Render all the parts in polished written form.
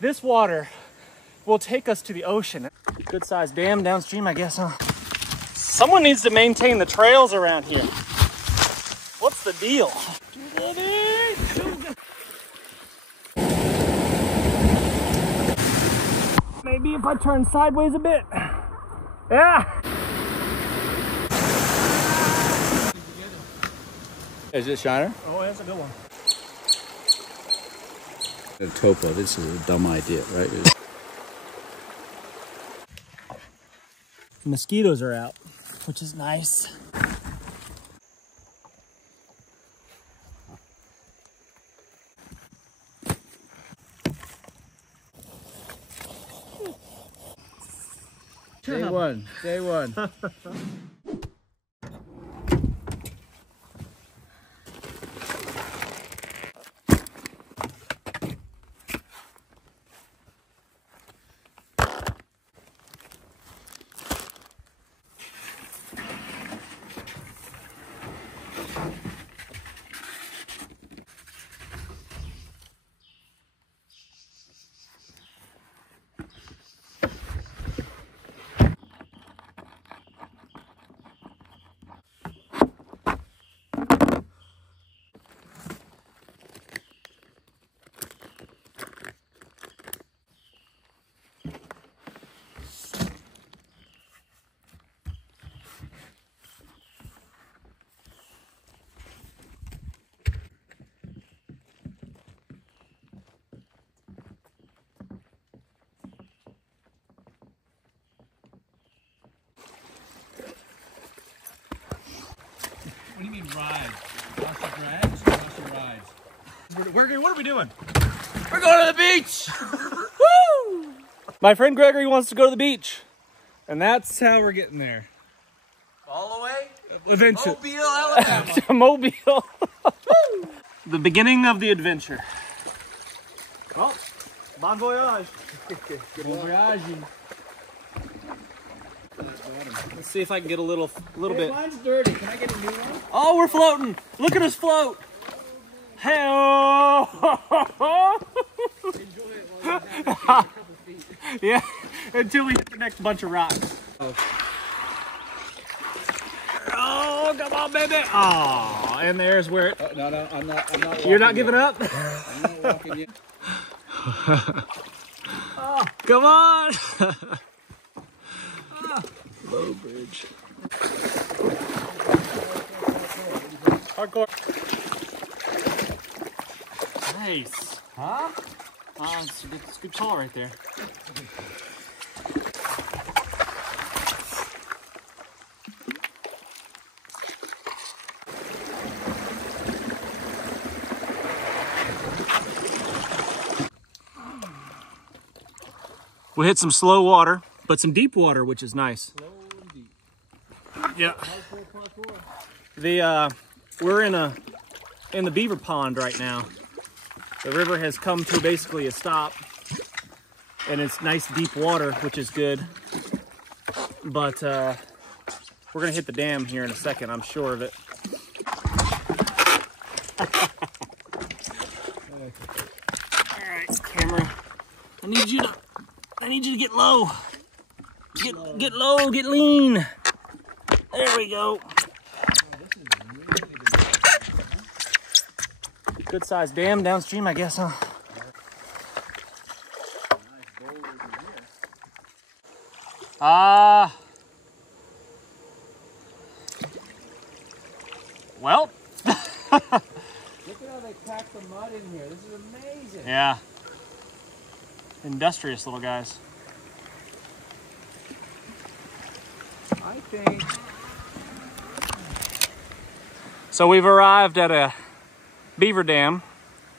This water will take us to the ocean. Good sized dam downstream, I guess, huh? Someone needs to maintain the trails around here. What's the deal? Maybe if I turn sideways a bit. Yeah. Is it Shiner? Oh, that's a good one. Topo, this is a dumb idea, right? Mosquitoes are out, which is nice. Day one, day one. What do you mean ride? Wash your drags or wash your rides? What are we doing? We're going to the beach! Woo! My friend Gregory wants to go to the beach. And that's how we're getting there. All the way? Eventually. Mobile, Alabama. To Mobile. The beginning of the adventure. Oh, bon voyage. Bon voyage. Let's see if I can get a little bit. Mine's dirty. Can I get a new one? Oh, we're floating. Look at us float. Hey. Enjoy it while you have a couple feet. Yeah, until we hit the next bunch of rocks. Oh, come on, baby. Oh, and there's where it... No, I'm not You're not giving up? I'm not walking yet. Oh, come on. Low bridge. Hardcore. Nice. Huh? It's a good call right there. We hit some slow water, but some deep water, which is nice. Slow and deep. Yeah. Parkour. We're in the beaver pond right now. The river has come to basically a stop, and it's nice deep water, which is good. But we're gonna hit the dam here in a second. I'm sure of it. All right, camera. I need you to get low. Get low, get lean. There we go. Good sized dam downstream, I guess, huh? Well. Look at how they packed the mud in here. This is amazing. Yeah. Industrious little guys. I think. So we've arrived at a beaver dam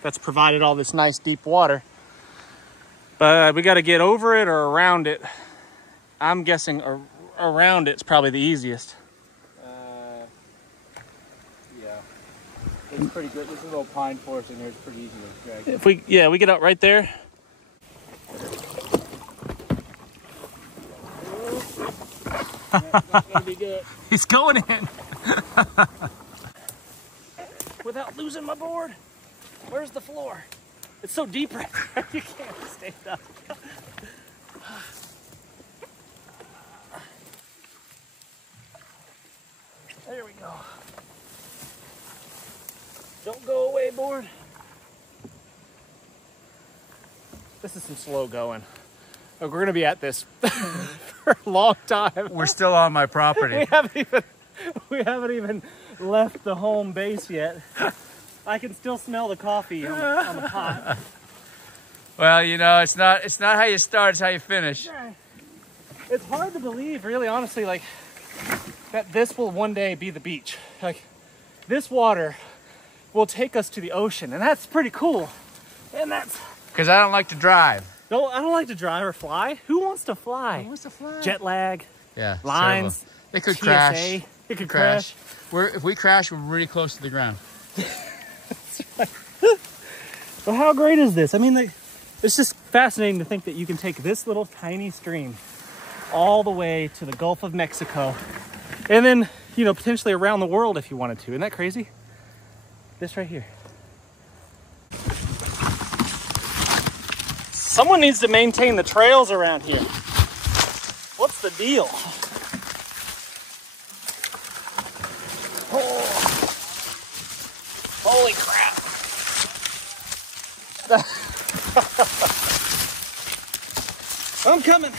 that's provided all this nice deep water. But we got to get over it or around it. I'm guessing around it's probably the easiest. Yeah. It's pretty good. There's a little pine forest in here. It's pretty easy to drag. If we get out right there. That's gonna be good. He's going in. Without losing my board. Where's the floor? It's so deep right there, you can't stand up. There we go. Don't go away, board. This is some slow going. Look, we're gonna be at this for a long time. We're still on my property. we haven't even left the home base yet. I can still smell the coffee on the pot. Well, you know, it's not how you start, it's how you finish. It's hard to believe, really, honestly, like, that this will one day be the beach. Like, this water will take us to the ocean, and that's pretty cool. And that's... Because I don't like to drive. No, I don't like to drive or fly. Who wants to fly? Who wants to fly? Jet lag. Yeah. Lines. Terrible. It could TSA, crash. It could crash. If we crash, we're really close to the ground. But how great is this? I mean, like, it's just fascinating to think that you can take this little tiny stream all the way to the Gulf of Mexico and then, you know, potentially around the world if you wanted to. Isn't that crazy? This right here. Someone needs to maintain the trails around here. What's the deal? Oh. Holy crap. I'm coming.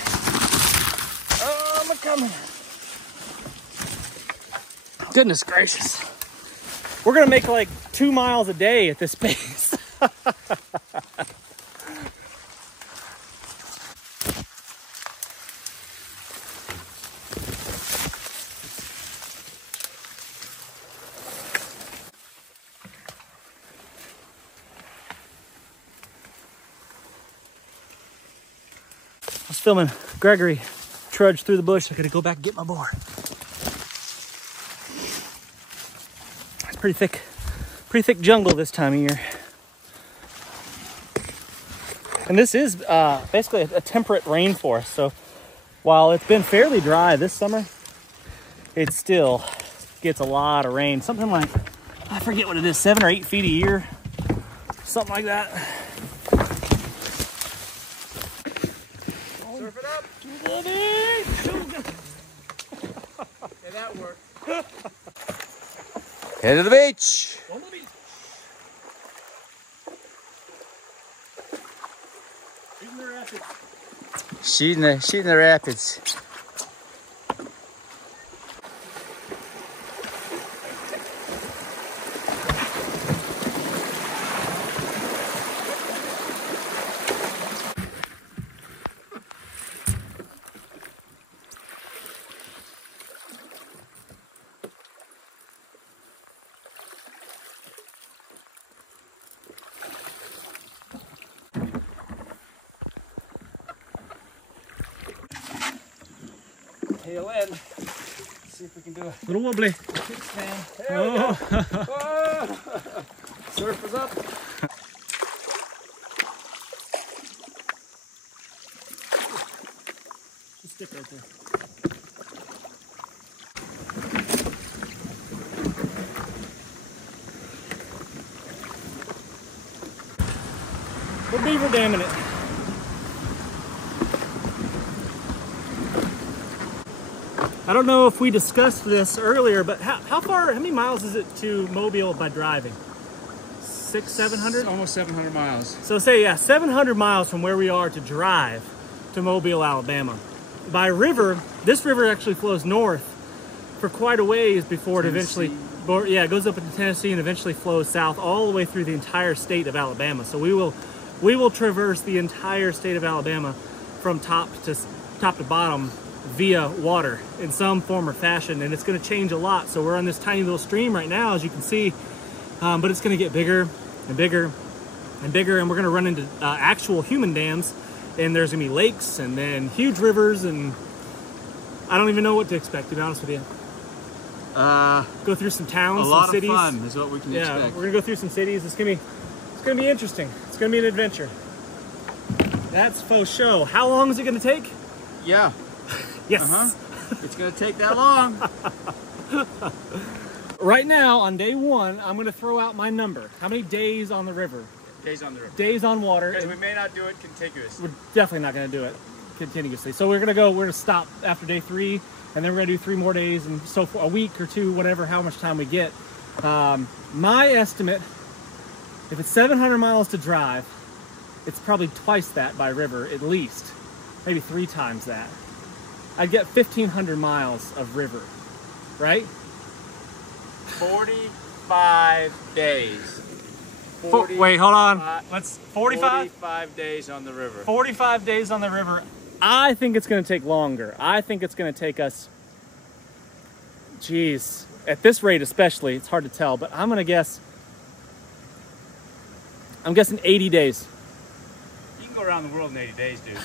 I'm coming. Goodness gracious. We're gonna make like 2 miles a day at this pace. I was filming Gregory trudge through the bush. I gotta go back and get my board. It's pretty thick jungle this time of year. And this is basically a temperate rainforest. So while it's been fairly dry this summer, it still gets a lot of rain. Something like, I forget what it is, 7 or 8 feet a year. Something like that. Surf it up. Yeah, that worked. Head to the beach. Shooting the rapids. Tail end. See if we can do a little wobbly. Kickstand. Oh. Surf is up. Just stick right there. We're beaver damming it. I don't know if we discussed this earlier, but how many miles is it to Mobile by driving? 700? Almost 700 miles. So say, yeah, 700 miles from where we are to drive to Mobile, Alabama. By river, this river actually flows north for quite a ways before it eventually, it goes up into Tennessee and eventually flows south all the way through the entire state of Alabama. So we will traverse the entire state of Alabama from top to bottom via water in some form or fashion, and it's going to change a lot. So we're on this tiny little stream right now, as you can see, but it's going to get bigger and bigger and bigger, and we're going to run into actual human dams, and there's going to be lakes and then huge rivers, and I don't even know what to expect, to be honest with you. Go through some towns, some cities. A lot of fun is what we can expect. We're gonna go through some cities. It's gonna be interesting. It's gonna be an adventure. That's faux show. How long is it gonna take? Yeah. Yes. It's gonna take that long. Right now, on day 1, I'm gonna throw out my number. How many days on the river? Days on the river. Days on water. Because we may not do it contiguously. We're definitely not going to do it continuously. So we're going to stop after day 3, and then we're going to do 3 more days, and so for a week or 2, whatever, how much time we get. My estimate, if it's 700 miles to drive, it's probably twice that by river, at least. Maybe 3 times that. I'd get 1,500 miles of river, right? 45 days. Wait, hold on. Let's 45 days on the river. 45 days on the river. I think it's going to take longer. I think it's going to take us, geez, at this rate especially, it's hard to tell, but I'm going to guess, I'm guessing 80 days. You can go around the world in 80 days, dude.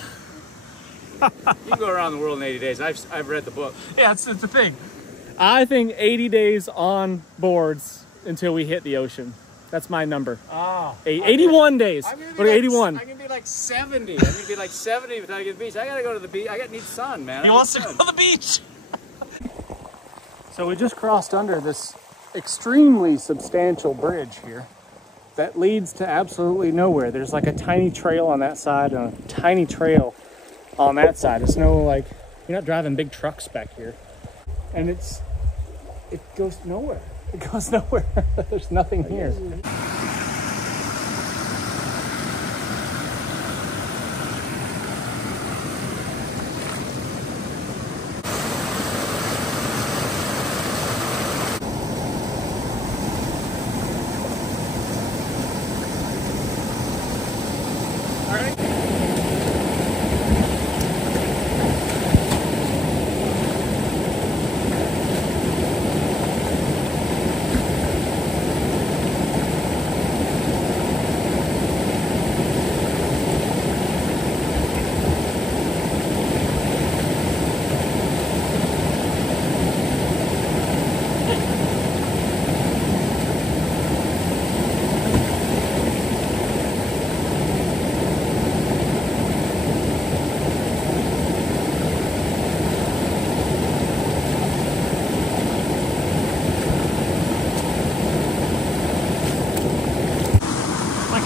You can go around the world in 80 days. I've read the book. Yeah, it's a thing. I think 80 days on boards until we hit the ocean. That's my number. Oh. 81 days. Or 81. I'm going to be like 70. I'm going to be like 70 without getting to the beach. I got to go to the beach. I need sun, man. He wants to go to the beach. So we just crossed under this extremely substantial bridge here that leads to absolutely nowhere. There's like a tiny trail on that side and a tiny trail on that side. It's no, like, you're not driving big trucks back here. And it goes nowhere. It goes nowhere. There's nothing here.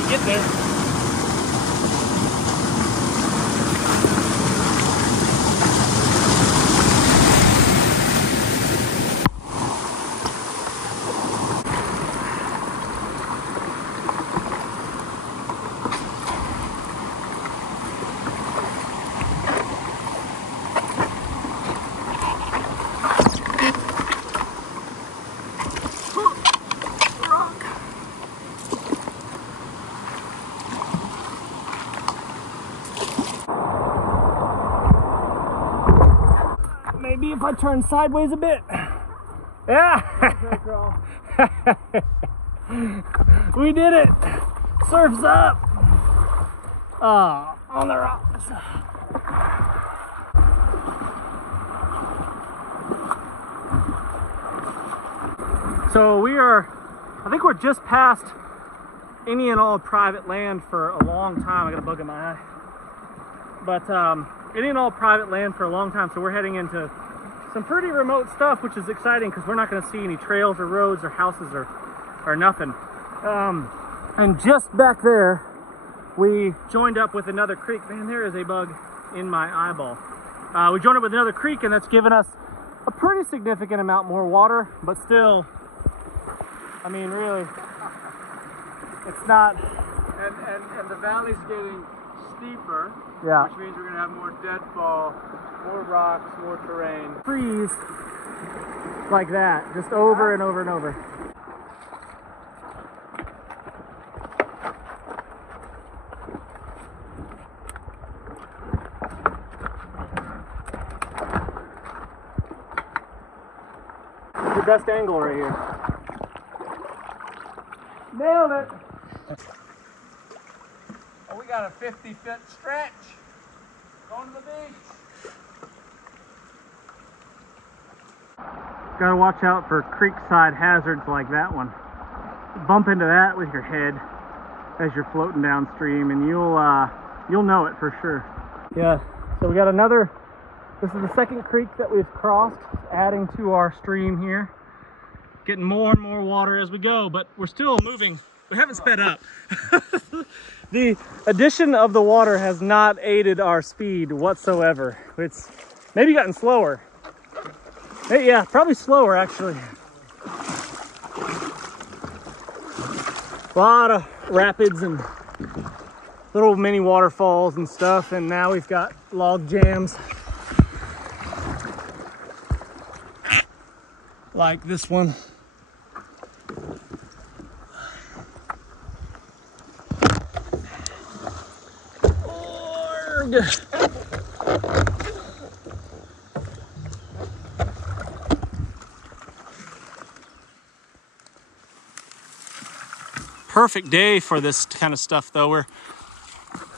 Get there. Maybe if I turn sideways a bit. Yeah. We did it. Surf's up. On the rocks. So I think we're just past any and all private land for a long time. I got a bug in my eye. But any and all private land for a long time, so we're heading into some pretty remote stuff, which is exciting because we're not going to see any trails or roads or houses or nothing. And just back there, we joined up with another creek. Man, there is a bug in my eyeball. We joined up with another creek, and that's given us a pretty significant amount more water, but still, I mean, really, it's not. And the valley's getting steeper, Yeah. which means we're going to have more deadfall, more rocks, more terrain. Freeze like that, just over and over and over. Your best angle right here. Nailed it. Oh, we got a 50-foot stretch going to the beach. Gotta watch out for creekside hazards like that one. Bump into that with your head as you're floating downstream, and you'll know it for sure. Yeah, so we got another. This is the second creek that we've crossed, adding to our stream here. Getting more and more water as we go, but we're still moving We haven't sped up. The addition of the water has not aided our speed whatsoever. It's maybe gotten slower. Hey, yeah, probably slower actually. A lot of rapids and little mini waterfalls and stuff, and now we've got log jams like this one. Perfect day for this kind of stuff though.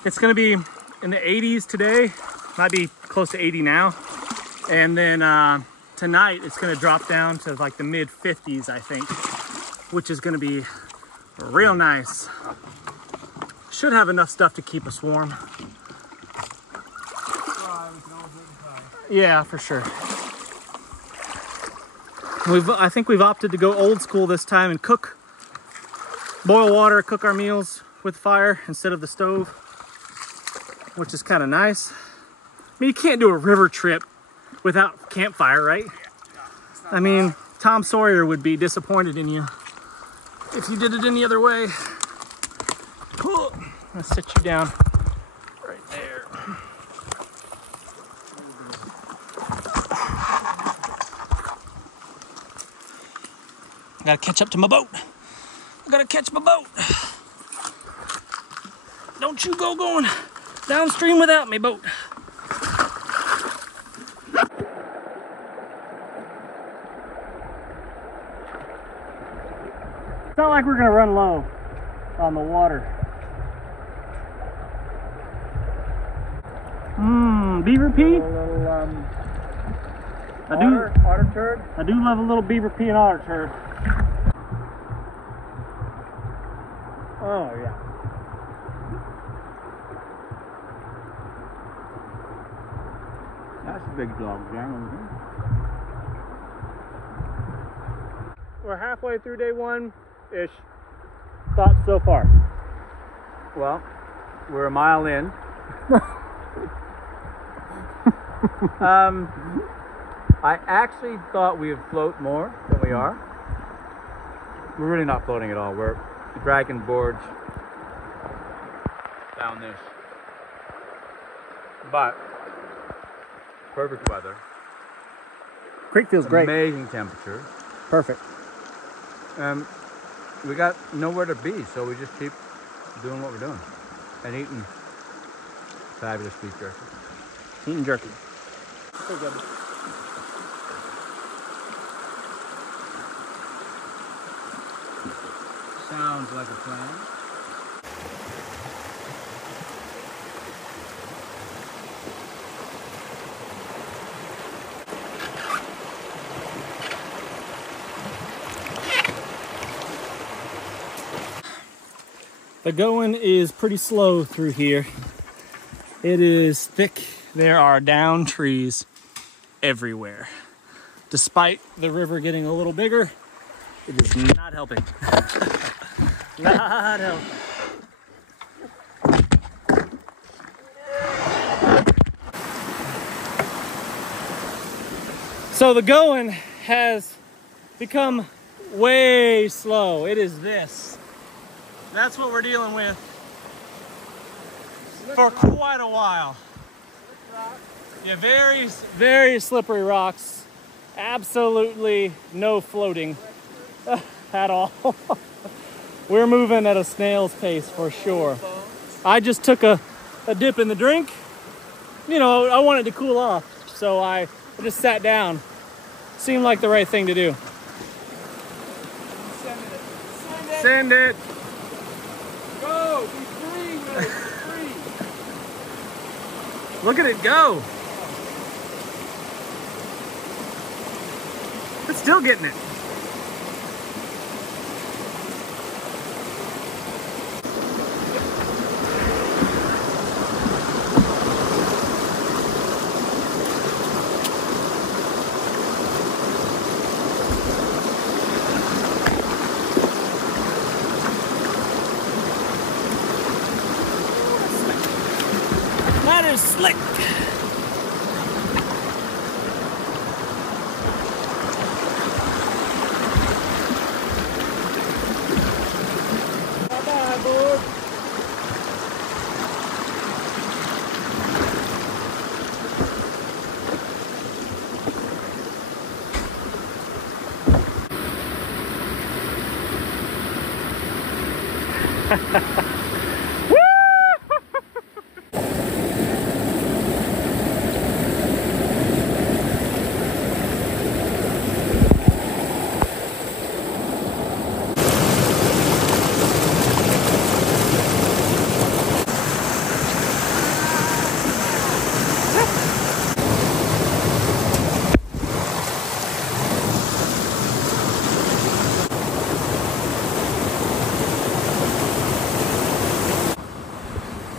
It's gonna be in the 80s today, might be close to 80 now. And then tonight it's gonna drop down to like the mid 50s, I think, which is gonna be real nice. Should have enough stuff to keep us warm. Yeah, for sure. I think we've opted to go old school this time and boil water, cook our meals with fire instead of the stove, which is kind of nice. I mean, you can't do a river trip without campfire, right? I mean, Tom Sawyer would be disappointed in you if you did it any other way. Cool. Let's sit you down right there. I gotta catch up to my boat. I gotta catch my boat. Don't you go going downstream without me, boat. It's not like we're gonna run low on the water. Beaver pea? Otter turd? I do love a little beaver pea and otter turd. Oh yeah. That's a big dog jam. We're halfway through day 1-ish. Thoughts so far? Well, we're a mile in. I actually thought we would float more than we are. We're really not floating at all. We're dragging boards down this. But perfect weather. Creek feels great. Amazing temperature. Perfect. We got nowhere to be, so we just keep doing what we're doing and eating fabulous beef jerky. Eating jerky. So good. Sounds like a plan. The going is pretty slow through here. It is thick. There are down trees everywhere. Despite the river getting a little bigger, it is not helping. Not helping. So the going has become way slow. It is this. That's what we're dealing with for quite a while. Yeah, very, very slippery rocks. Absolutely no floating at all. We're moving at a snail's pace for sure. I just took a dip in the drink. You know, I wanted to cool off, so I just sat down. Seemed like the right thing to do. Send it. Go! Be free, Will! Be free! Look at it go. It's still getting it. slick. Bye-bye, board.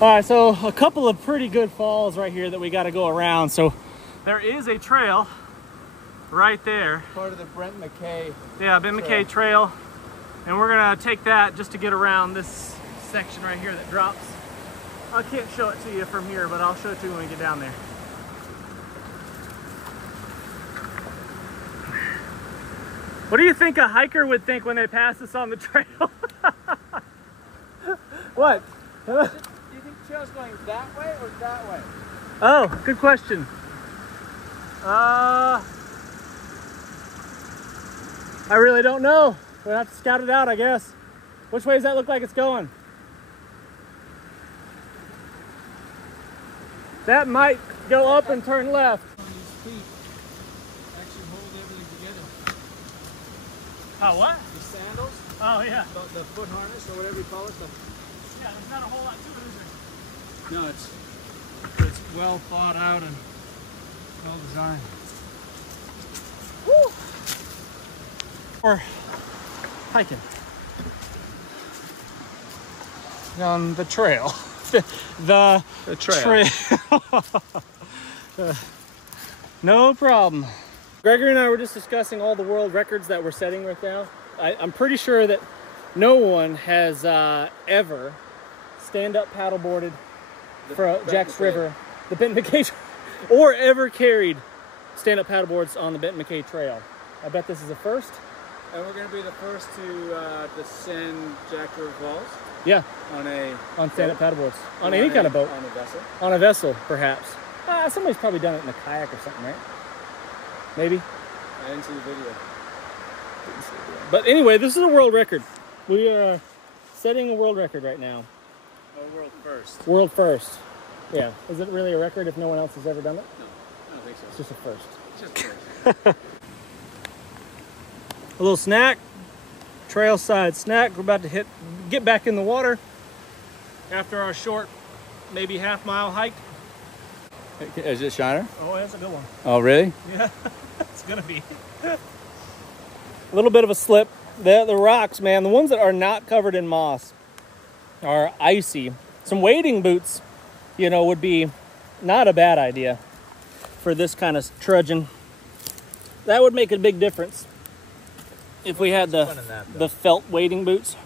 All right, so a couple of pretty good falls right here that we got to go around. So there is a trail right there. Part of the Brent McKay. Yeah, Ben McKay Trail. And we're gonna take that just to get around this section right here that drops. I can't show it to you from here, but I'll show it to you when we get down there. What do you think a hiker would think when they pass us on the trail? What? Do you think the trail's going that way or that way? Oh, good question. I really don't know. We'll have to scout it out, I guess. Which way does that look like it's going? That might go up and turn left. On these feet actually hold everything together. Oh, what? The sandals, Oh, yeah. the foot harness or whatever you call it. Yeah, there's not a whole lot to it, is there? No, it's well thought out and well designed. Woo! Or hiking on the trail. the trail. No problem. Gregory and I were just discussing all the world records that we're setting right now. I'm pretty sure that no one has ever stand-up paddleboarded for Jack's River, the Benton McKay, or ever carried stand-up paddleboards on the Benton McKay Trail. I bet this is a first. And we're going to be the first to descend Jack River Falls. Yeah, on stand-up paddleboards. On any kind of boat. On a vessel. On a vessel, perhaps. Somebody's probably done it in a kayak or something, right? Maybe. I didn't see the video. But anyway, this is a world record. We are setting a world record right now. Oh, world first. World first. Yeah. Is it really a record if no one else has ever done it? No, I don't think so. It's just a first. It's just a first. A little snack. Trail side snack. We're about to get back in the water after our short, maybe half-mile hike. Is it Shiner? Oh, that's a good one. Oh, really? Yeah, it's gonna be. A little bit of a slip. The rocks, man, the ones that are not covered in moss are icy. Some wading boots, you know, would be not a bad idea for this kind of trudging. That would make a big difference if we had the felt wading boots.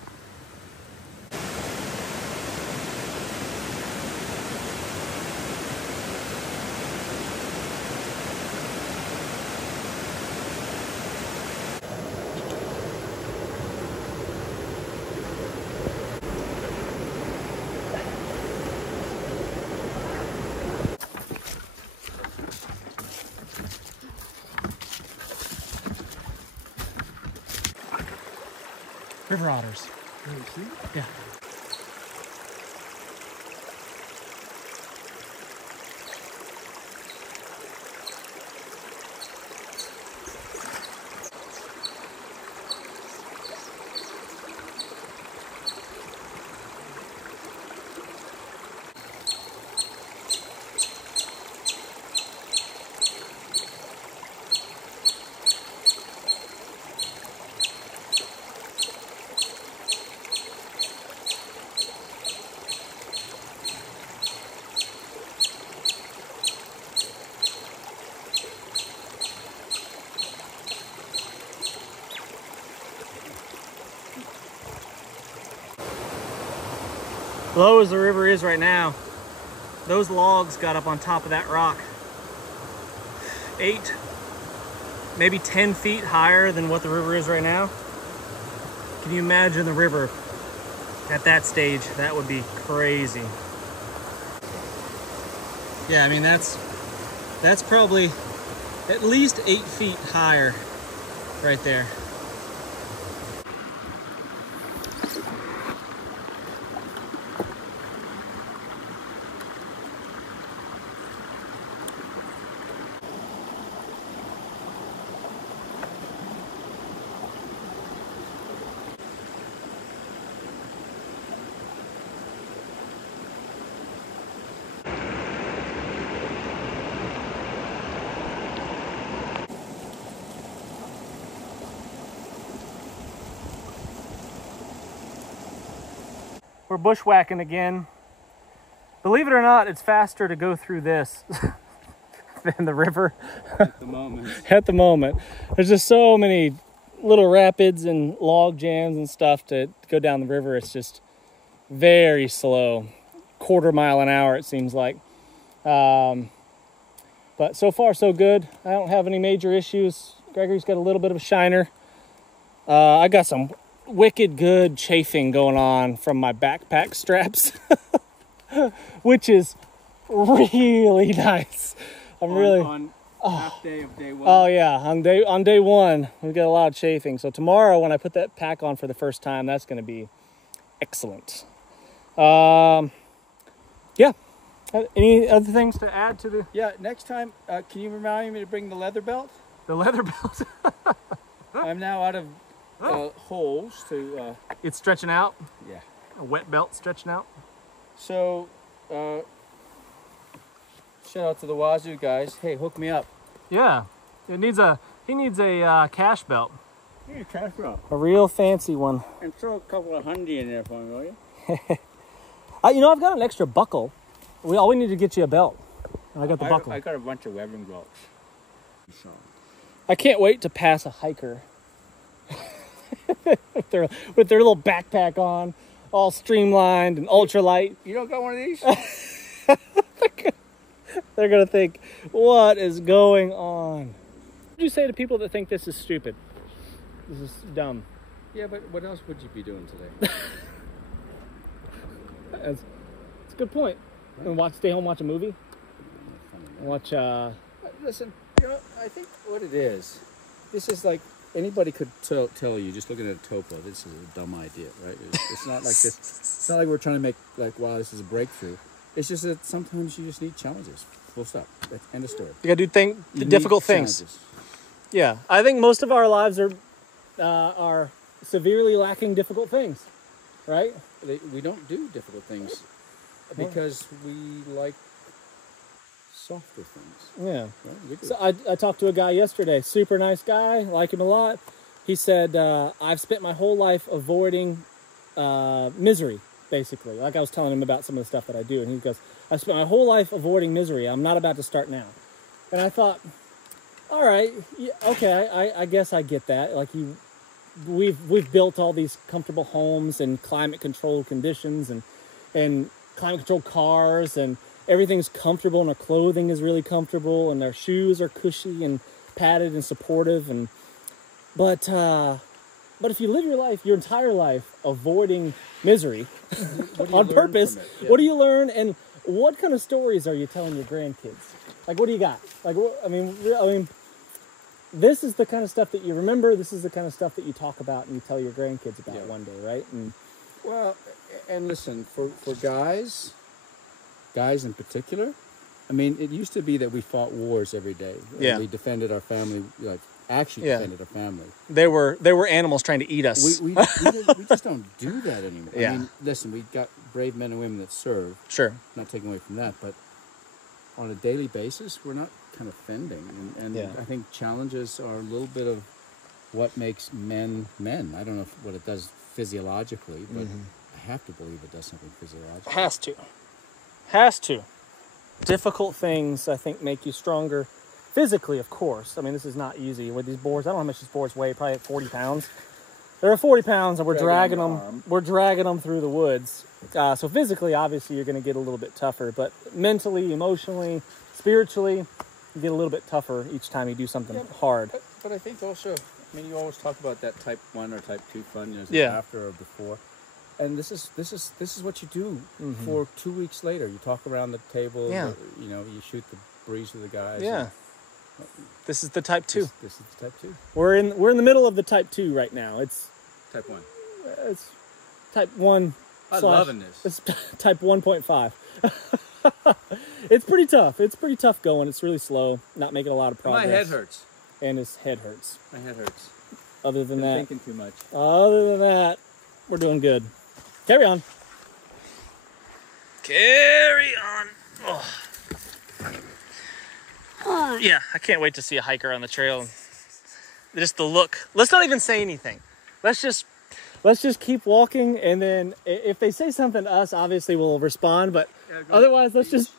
River otters. Yeah. Low as the river is right now, those logs got up on top of that rock 8, maybe 10 feet higher than what the river is right now. Can you imagine the river at that stage? That would be crazy. Yeah, I mean, that's probably at least 8 feet higher right there. We're bushwhacking again. Believe it or not, it's faster to go through this than the river. At the moment. At the moment. There's just so many little rapids and log jams and stuff to go down the river. It's just very slow. Quarter mile an hour, it seems like. But so far, so good. I don't have any major issues. Gregory's got a little bit of a shiner. I got some wicked good chafing going on from my backpack straps, which is really nice. I'm really on half day of day 1. Oh yeah, on day 1 we got a lot of chafing. So tomorrow when I put that pack on for the first time, that's going to be excellent. Yeah. Any other things to add to the? Yeah, next time, can you remind me to bring the leather belt? The leather belt. I'm now out of holes to... It's stretching out. Yeah. A wet belt stretching out. So, shout out to the Wazoo guys. Hey, hook me up. Yeah. He needs a cash belt. Here's a cash belt. A real fancy one. And throw a couple of $100 in there for me, will you? You know, I've got an extra buckle. All we need to get you a belt. I got the buckle. I got a bunch of webbing belts. So. I can't wait to pass a hiker with their little backpack on, all streamlined and ultralight. You don't got one of these? They're gonna think, what is going on? What would you say to people that think this is stupid? This is dumb. Yeah, but what else would you be doing today? That's a good point. And stay home, watch a movie. Watch. Listen, you know, I think what it is, this is like anybody could tell you just looking at a topo. This is a dumb idea, right? It's not like this. It's not like we're trying to make like, wow, this is a breakthrough. It's just that sometimes you just need challenges. Full stop. That's end of story. You gotta do the difficult things. Challenges. Yeah, I think most of our lives are severely lacking difficult things, right? We don't do difficult things because we like softer things. Yeah. Right? So I talked to a guy yesterday, super nice guy, like him a lot. He said, I've spent my whole life avoiding misery, basically. Like I was telling him about some of the stuff that I do. And he goes, I spent my whole life avoiding misery. I'm not about to start now. And I thought, all right, yeah, okay, I guess I get that. Like we've built all these comfortable homes and climate controlled conditions and climate controlled cars, and everything's comfortable, and our clothing is really comfortable, and our shoes are cushy and padded and supportive. But if you live your entire life avoiding misery on purpose, yeah. What do you learn, and what kind of stories are you telling your grandkids? Like, what do you got? Like, I mean, this is the kind of stuff that you remember. This is the kind of stuff that you talk about and you tell your grandkids about one day, right? And well, and listen, for guys in particular, I mean, it used to be that we fought wars every day. Yeah. We defended our family, like actually defended our family. They were animals trying to eat us. We just don't do that anymore. Yeah. I mean, listen, we got brave men and women that serve. Sure. Not taking away from that, but on a daily basis, we're not kind of fending. And I think challenges are a little bit of what makes men men. I don't know what it does physiologically, but I have to believe it does something physiologically. Has to. Difficult things, I think, make you stronger physically, of course. I mean, this is not easy with these boards. I don't know how much these boards weigh, probably like 40 pounds. They're 40 pounds, and we're dragging Dragging them. on We're dragging them through the woods. So physically, obviously, you're going to get a little bit tougher, but mentally, emotionally, spiritually, you get a little bit tougher each time you do something hard. But I think also, I mean, you always talk about that type 1 or type 2 fun, you know, Yeah. after or before. And this is what you do for 2 weeks later. You talk around the table. Yeah. You know, you shoot the breeze with the guys. Yeah. This is the type 2. This is the type 2. We're in the middle of the type 2 right now. It's Type 1. It's type 1. I'm loving this. It's type 1.5. It's pretty tough. It's pretty tough going. It's really slow. Not making a lot of progress. My head hurts. And his head hurts. My head hurts. Other than that, thinking too much. Other than that, we're doing good. Carry on. Carry on. Oh. Yeah, I can't wait to see a hiker on the trail. Just the look. Let's not even say anything. Let's just keep walking, and then if they say something to us, obviously we'll respond, but otherwise let's just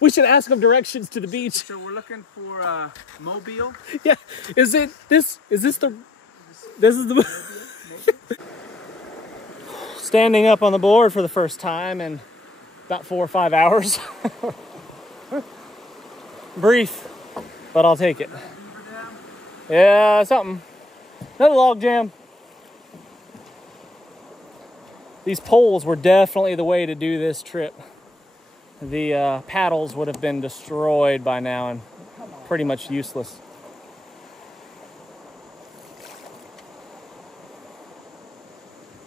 we should ask them directions to the beach. So we're looking for Mobile. Yeah. Is this the standing up on the board for the first time in about 4 or 5 hours. Brief, but I'll take it. Yeah, something. Another log jam. These poles were definitely the way to do this trip. The paddles would have been destroyed by now and pretty much useless.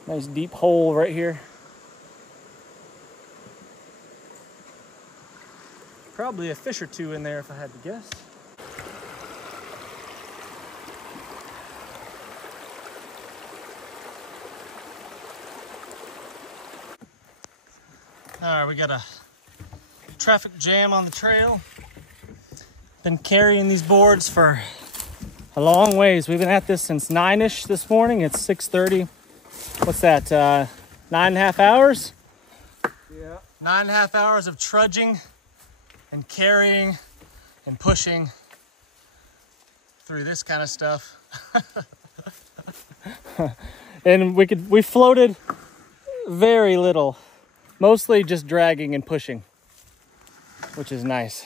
Nice deep hole right here. Probably a fish or two in there if I had to guess. All right, we got a traffic jam on the trail. Been carrying these boards for a long ways. We've been at this since 9-ish this morning. It's 6:30. What's that, 9.5 hours? Yeah. 9.5 hours of trudging and carrying and pushing through this kind of stuff. And we floated very little, mostly just dragging and pushing, which is nice.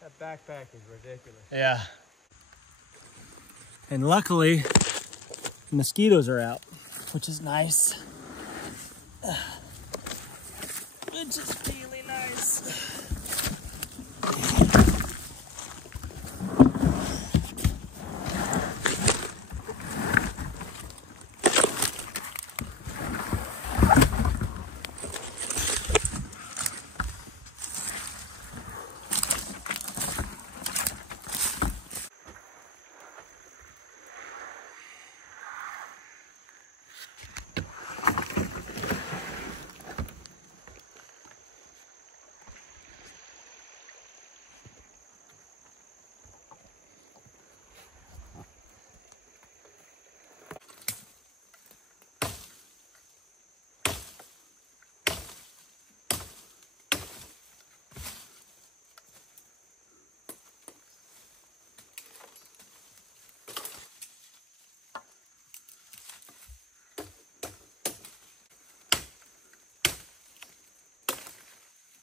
That backpack is ridiculous. Yeah. And luckily, mosquitoes are out, which is nice. Which is really nice.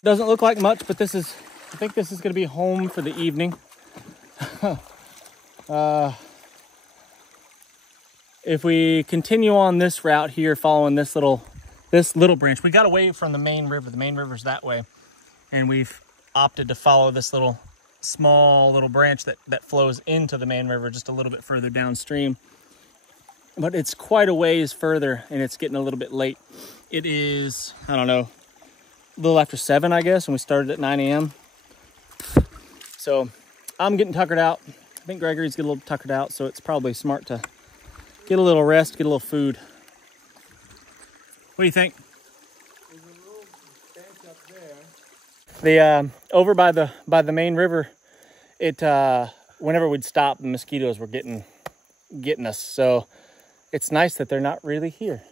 Doesn't look like much, but I think this is going to be home for the evening. If we continue on this route here, following this little branch, we got away from the main river. The main river's that way, and we've opted to follow this small little branch that flows into the main river just a little bit further downstream. But it's quite a ways further, and it's getting a little bit late. It is, I don't know, a little after 7, I guess, and we started at 9 a.m. So I'm getting tuckered out. I think Gregory's getting a little tuckered out, so it's probably smart to get a little rest, get a little food. What do you think? There's a little bench up there. The over by the main river, it whenever we'd stop, the mosquitoes were getting us. So it's nice that they're not really here,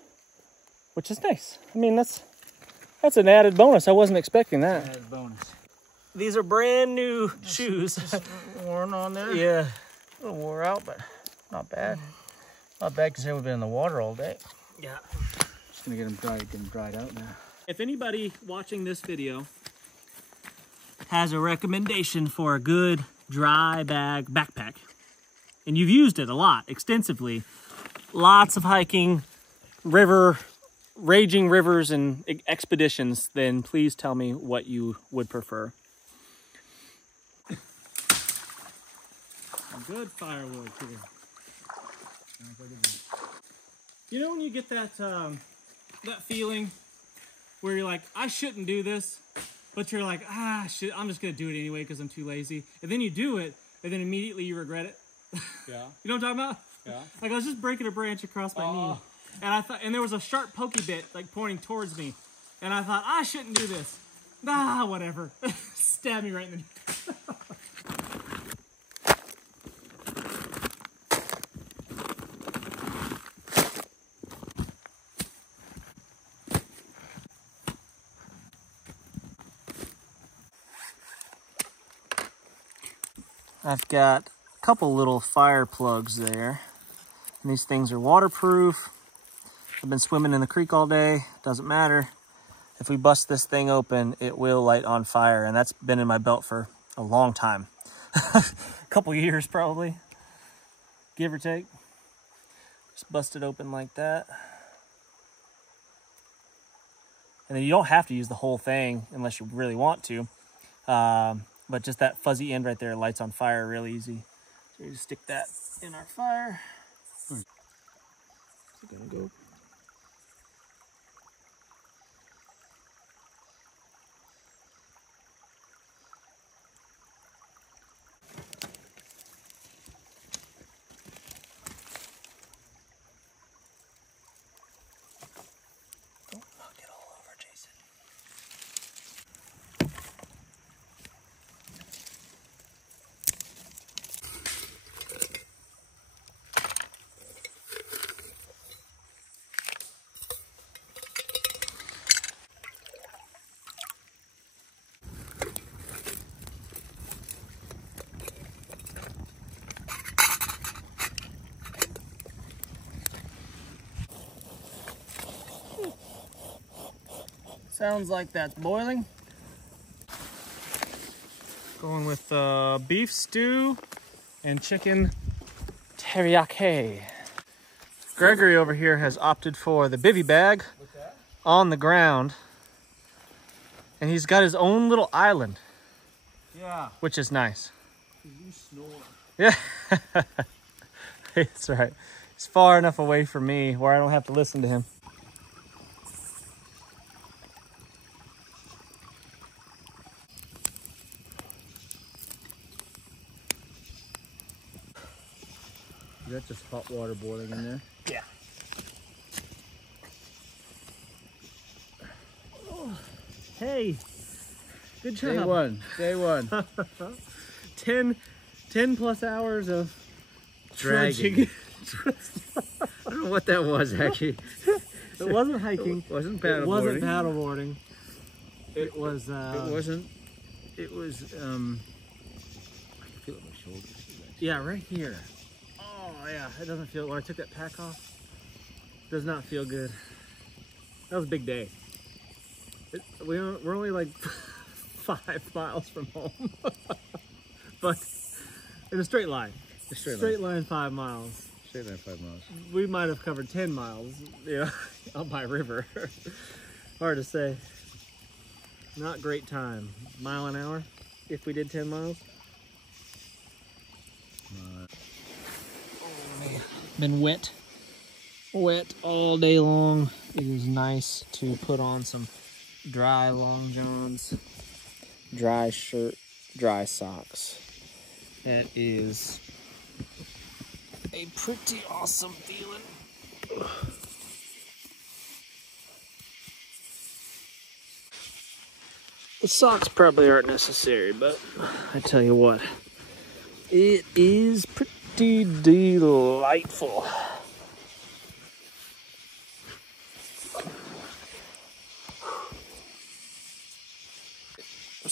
which is nice. I mean, that's an added bonus. I wasn't expecting that. Added bonus. These are brand new shoes. Just worn on there. Yeah. A little wore out, but not bad. Not bad considering we've been in the water all day. Yeah. Just gonna get them dried out now. If anybody watching this video has a recommendation for a good dry bag backpack, and you've used it a lot, extensively, lots of hiking, raging rivers and expeditions, then please tell me what you would prefer. Some good firewood here. You know when you get that that feeling where you're like, I shouldn't do this, but you're like, I'm just gonna do it anyway because I'm too lazy, and then you do it, and then immediately you regret it. Yeah. You know what I'm talking about? Yeah. Like I was just breaking a branch across my knee, and I thought, and there was a sharp pokey bit like pointing towards me, and I thought I shouldn't do this. Whatever. Stab me right in the knee. I've got a couple little fire plugs there. And these things are waterproof. I've been swimming in the creek all day. Doesn't matter. If we bust this thing open, it will light on fire. And that's been in my belt for a long time. A couple years probably, give or take. Just bust it open like that. And then you don't have to use the whole thing unless you really want to. But just that fuzzy end right there lights on fire real easy. So you just stick that in our fire. Is it gonna go? Don't knock it all over, Jason. Sounds like that's boiling. Going with beef stew and chicken teriyaki. Gregory over here has opted for the bivy bag on the ground. And he's got his own little island. Yeah. Which is nice. You snore. Yeah. That's right. He's far enough away from me where I don't have to listen to him. Is that just hot water boiling in there? Yeah. Oh, hey, good job. Day one. 10 plus hours of Dragging. trudging. I don't know what that was actually. It wasn't hiking. It wasn't paddleboarding. It wasn't paddleboarding. It was. It wasn't. It was. I can feel it in my shoulders. Yeah, right here. Oh yeah, it doesn't feel. When I took that pack off, does not feel good. That was a big day. We're only like 5 miles from home, but in a straight line. Straight line 5 miles. Straight line 5 miles. We might have covered 10 miles, you know, up by river. Hard to say. Not great time. Mile an hour if we did 10 miles. Oh man, been wet all day long. It is nice to put on some dry long johns, dry shirt, dry socks. That is a pretty awesome feeling. The socks probably aren't necessary, but I tell you what, it is pretty delightful.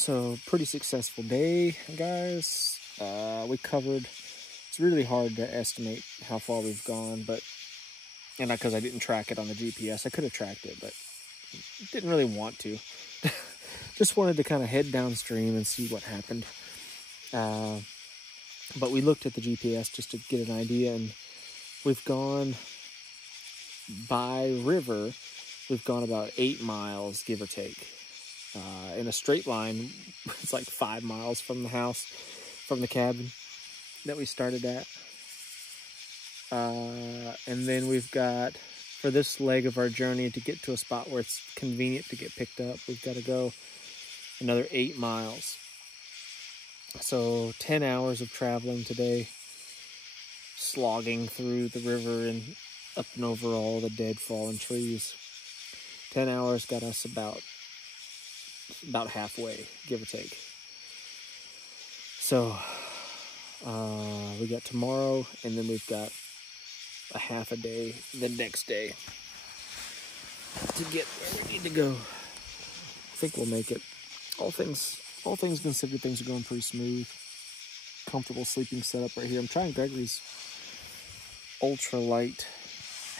So pretty successful day, guys. We covered, it's really hard to estimate how far we've gone, but, and not because I didn't track it on the GPS. I could have tracked it, but didn't really want to. Just wanted to kind of head downstream and see what happened. But we looked at the GPS just to get an idea, and we've gone by river, we've gone about 8 miles, give or take. In a straight line, it's like 5 miles from the house, from the cabin that we started at. And then we've got, for this leg of our journey, to get to a spot where it's convenient to get picked up, we've got to go another 8 miles. So 10 hours of traveling today, slogging through the river and up and over all the dead fallen trees. 10 hours got us about halfway, give or take. So we got tomorrow, and then we've got a half a day the next day to get where we need to go. I think we'll make it. All things considered, things are going pretty smooth. Comfortable sleeping setup right here. I'm trying Gregory's ultralight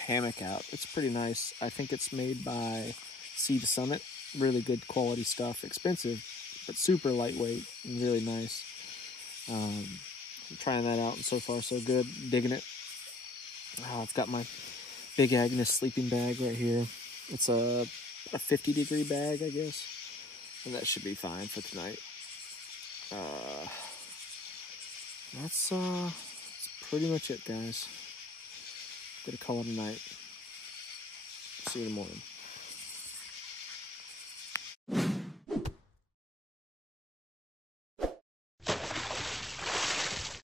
hammock out. It's pretty nice. I think it's made by Sea to Summit. Really good quality stuff. Expensive, but super lightweight and really nice. I'm trying that out, and so far so good. Digging it. I've got my Big Agnes sleeping bag right here. It's a 50-degree bag, I guess. And that should be fine for tonight. That's pretty much it, guys. Gonna call it a night. See you in the morning.